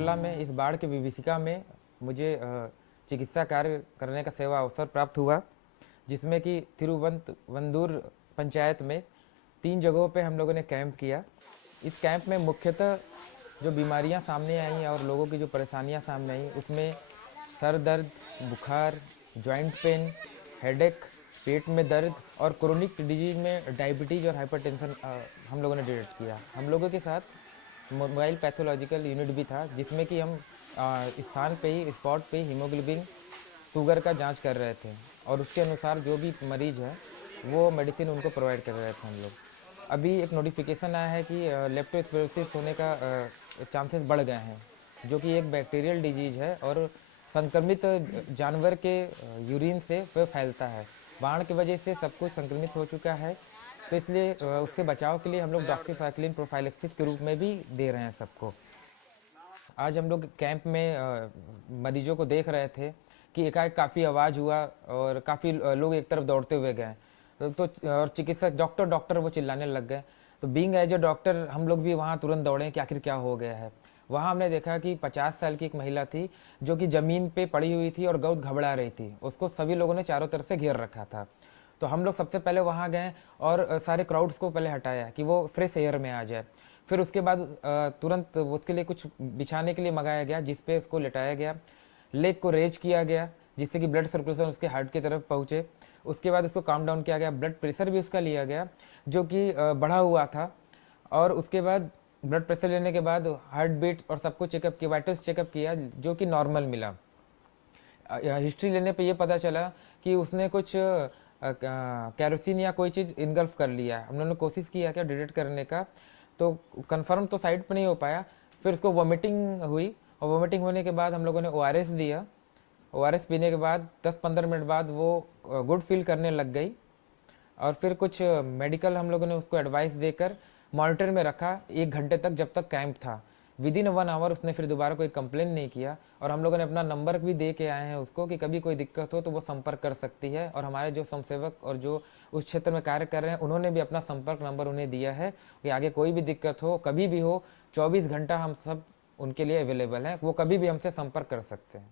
केरला में इस बाढ़ की विभीषिका में मुझे चिकित्सा कार्य करने का सेवा अवसर प्राप्त हुआ, जिसमें कि तिरुवनंतपुरम पंचायत में 3 जगहों पे हम लोगों ने कैंप किया। इस कैंप में मुख्यतः जो बीमारियां सामने आई और लोगों की जो परेशानियां सामने आई, उसमें सर दर्द, बुखार, जॉइंट पेन, हेडेक, पेट में दर्द और क्रोनिक डिजीज में डायबिटीज़ और हाइपरटेंशन हम लोगों ने डिटेक्ट किया। हम लोगों के साथ मोबाइल पैथोलॉजिकल यूनिट भी था, जिसमें कि हम स्थान पे ही, स्पॉट पे ही हीमोग्लोबिन, शुगर का जांच कर रहे थे और उसके अनुसार जो भी मरीज है वो मेडिसिन उनको प्रोवाइड कर रहे थे हम लोग। अभी एक नोटिफिकेशन आया है कि लेप्टोस्पिरोसिस होने का चांसेस बढ़ गए हैं, जो कि एक बैक्टीरियल डिजीज है और संक्रमित जानवर के यूरिन से वह फैलता है। बाढ़ की वजह से सब कुछ संक्रमित हो चुका है, तो इसलिए उससे बचाव के लिए हम लोग डॉक्सीसाइक्लिन प्रोफाइलैक्सिस के रूप में भी दे रहे हैं सबको। आज हम लोग कैंप में मरीजों को देख रहे थे कि एकाएक काफ़ी आवाज़ हुआ और काफ़ी लोग एक तरफ दौड़ते हुए गए। और चिकित्सक डॉक्टर डॉक्टर वो चिल्लाने लग गए। तो बीइंग एज ए डॉक्टर हम लोग भी वहाँ तुरंत दौड़े कि आखिर क्या हो गया है। वहाँ हमने देखा कि 50 साल की एक महिला थी जो कि ज़मीन पे पड़ी हुई थी और बहुत घबरा रही थी। उसको सभी लोगों ने चारों तरफ से घेर रखा था। तो हम लोग सबसे पहले वहाँ गए और सारे क्राउड्स को पहले हटाया कि वो फ्रेश एयर में आ जाए। फिर उसके बाद तुरंत उसके लिए कुछ बिछाने के लिए मंगाया गया, जिसपे उसको लेटाया गया। लेग को रेज किया गया जिससे कि ब्लड सर्कुलेशन उसके हार्ट की तरफ पहुँचे। उसके बाद उसको काम डाउन किया गया। ब्लड प्रेशर भी उसका लिया गया जो कि बढ़ा हुआ था। और उसके बाद ब्लड प्रेशर लेने के बाद हार्ट बीट और सब कुछ चेकअप किया, वाइटल्स चेकअप किया, जो कि नॉर्मल मिला। हिस्ट्री लेने पे ये पता चला कि उसने कुछ कैरोसिन या कोई चीज़ इनगल्फ कर लिया। हम लोगों ने कोशिश किया क्या डिटेक्ट करने का, तो कंफर्म तो साइड पे नहीं हो पाया। फिर उसको वॉमिटिंग हुई और वॉमिटिंग होने के बाद हम लोगों ने ORS दिया। ORS पीने के बाद 10-15 मिनट बाद वो गुड फील करने लग गई। और फिर कुछ मेडिकल हम लोगों ने उसको एडवाइस देकर मॉनिटर में रखा 1 घंटे तक, जब तक कैंप था। विदिन 1 आवर उसने फिर दोबारा कोई कंप्लेन नहीं किया। और हम लोगों ने अपना नंबर भी दे के आए हैं उसको कि कभी कोई दिक्कत हो तो वो संपर्क कर सकती है। और हमारे जो समसेवक और जो उस क्षेत्र में कार्य कर रहे हैं उन्होंने भी अपना संपर्क नंबर उन्हें दिया है कि आगे कोई भी दिक्कत हो, कभी भी हो, 24 घंटा हम सब उनके लिए अवेलेबल हैं। वो कभी भी हमसे संपर्क कर सकते हैं।